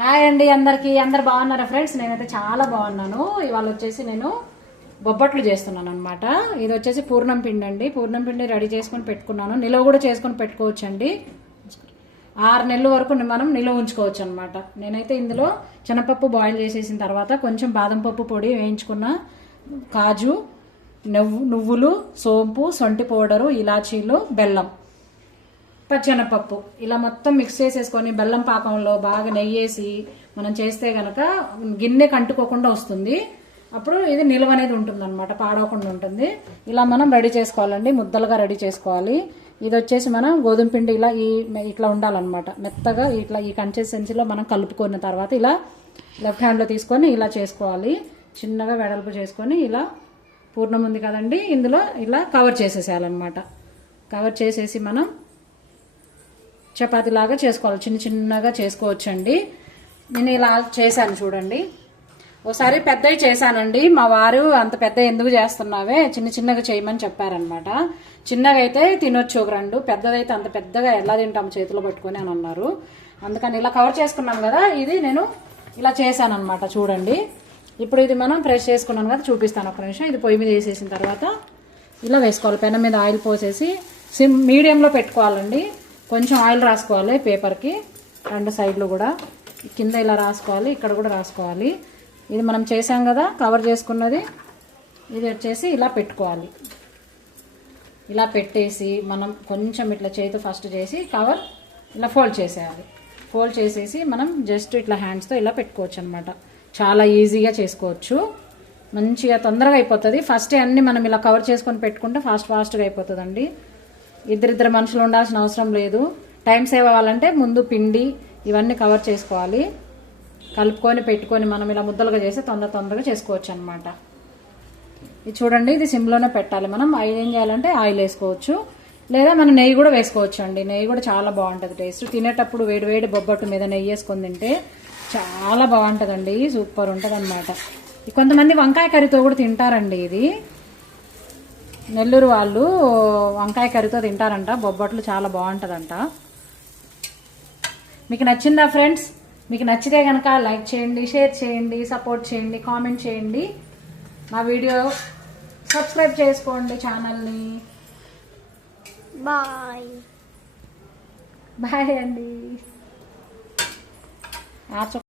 Hi అండి అందరికి. అందరు బాగున్నారా ఫ్రెండ్స్? నేనైతే చాలా బాగున్నాను. ఇవాళ వచ్చేసి నేను బొబ్బట్లు చేస్తున్నాను అనమాట. ఇది వచ్చేసి పూర్ణం పిండి అండి. పూర్ణం పిండి రెడీ చేసుకొని పెట్టుకున్నాను. నిలువ కూడా చేసుకొని పెట్టుకోవచ్చు అండి. 6 నెలల వరకు మనం నిలువ ఉంచుకోవచ్చు అనమాట. నేనైతే ఇందులో శనగపప్పు బాయిల్ చేసేసిన తర్వాత కొంచెం బాదం పప్పు పొడి వేయించుకున్న, కాజు, నువ్వులు, సోంపు, సొంటి పౌడరు, ఇలాచీలు, బెల్లం, పచ్చెనపప్పు ఇలా మొత్తం మిక్స్ చేసేసుకొని బెల్లం పాకంలో బాగా నెయ్యేసి మనం చేస్తే గనక గిన్నె కంటుకోకుండా వస్తుంది. అప్పుడు ఇది నిల్వ అనేది ఉంటుంది అనమాట, పాడవకుండా ఉంటుంది. ఇలా మనం రెడీ చేసుకోవాలండి, ముద్దలుగా రెడీ చేసుకోవాలి. ఇది వచ్చేసి మనం గోధుమ పిండి ఇలా ఇట్లా ఉండాలన్నమాట, మెత్తగా ఇట్లా ఈ కన్సిస్టెన్సీలో మనం కలుపుకున్న తర్వాత ఇలా లెఫ్ట్ హ్యాండ్లో తీసుకొని ఇలా చేసుకోవాలి. చిన్నగా వెడల్పు చేసుకొని ఇలా పూర్ణం ఉంది కదండి, ఇందులో ఇలా కవర్ చేసేసేయాలన్నమాట. కవర్ చేసేసి మనం చపాతీలాగా చేసుకోవాలి. చిన్న చిన్నగా చేసుకోవచ్చండి. నేను ఇలా చేశాను చూడండి. ఒకసారి పెద్దవి చేశానండి. మా వారు అంత పెద్ద ఎందుకు చేస్తున్నావే, చిన్న చిన్నగా చేయమని చెప్పారనమాట. చిన్నగా అయితే తినొచ్చు ఒక 2, పెద్దదైతే అంత పెద్దగా ఎలా తింటాం చేతిలో పట్టుకొని అని అన్నారు. అందుకని ఇలా కవర్ చేసుకున్నాం కదా, ఇది నేను ఇలా చేశాను అనమాట. చూడండి, ఇప్పుడు ఇది మనం ప్రెస్ చేసుకున్నాను కదా, చూపిస్తాను ఒక నిమిషం. ఇది పొయ్యి మీద వేసేసిన తర్వాత ఇలా వేసుకోవాలి. పెనం మీద ఆయిల్ పోసేసి మీడియంలో పెట్టుకోవాలండి. కొంచెం ఆయిల్ రాసుకోవాలి పేపర్కి 2 సైడ్లు కూడా. కింద ఇలా రాసుకోవాలి, ఇక్కడ కూడా రాసుకోవాలి. ఇది మనం చేసాం కదా కవర్ చేసుకున్నది, ఇది వచ్చేసి ఇలా పెట్టుకోవాలి. ఇలా పెట్టేసి మనం కొంచెం ఇట్లా చేతితో ఫస్ట్ చేసి కవర్ ఇలా ఫోల్డ్ చేసేయాలి. ఫోల్డ్ చేసేసి మనం జస్ట్ ఇట్లా హ్యాండ్స్తో ఇలా పెట్టుకోవచ్చు అనమాట. చాలా ఈజీగా చేసుకోవచ్చు, మంచిగా తొందరగా అయిపోతుంది. ఫస్ట్ అన్నీ మనం ఇలా కవర్ చేసుకొని పెట్టుకుంటే ఫాస్ట్గా అయిపోతుందండి. ఇద్దరిద్దరు మనుషులు ఉండాల్సిన అవసరం లేదు. టైం సేవ్ అవ్వాలంటే ముందు పిండి ఇవన్నీ కవర్ చేసుకోవాలి. కలుపుకొని పెట్టుకొని మనం ఇలా ముద్దలుగా చేసి తొందరగా చేసుకోవచ్చు అనమాట. ఇది చూడండి, ఇది సిమ్లోనే పెట్టాలి. మనం ఏం చేయాలంటే ఆయిల్ వేసుకోవచ్చు, లేదా మనం నెయ్యి కూడా వేసుకోవచ్చు అండి. నెయ్యి కూడా చాలా బాగుంటుంది టేస్ట్. తినేటప్పుడు వేడి బొబ్బట్టు మీద నెయ్యి వేసుకొని తింటే చాలా బాగుంటుందండి, సూపర్ ఉంటుంది అనమాట. కొంతమంది వంకాయ కర్రీతో కూడా తింటారండి. ఇది నెల్లూరు వాళ్ళు వంకాయ కర్రీతో తింటారంట. బొబ్బట్లు చాలా బాగుంటుందంట. మీకు నచ్చిందా ఫ్రెండ్స్? మీకు నచ్చితే కనుక లైక్ చేయండి, షేర్ చేయండి, సపోర్ట్ చేయండి, కామెంట్ చేయండి. మా వీడియో సబ్స్క్రైబ్ చేసుకోండి ఛానల్ని. బాయ్ బాయ్ అండి.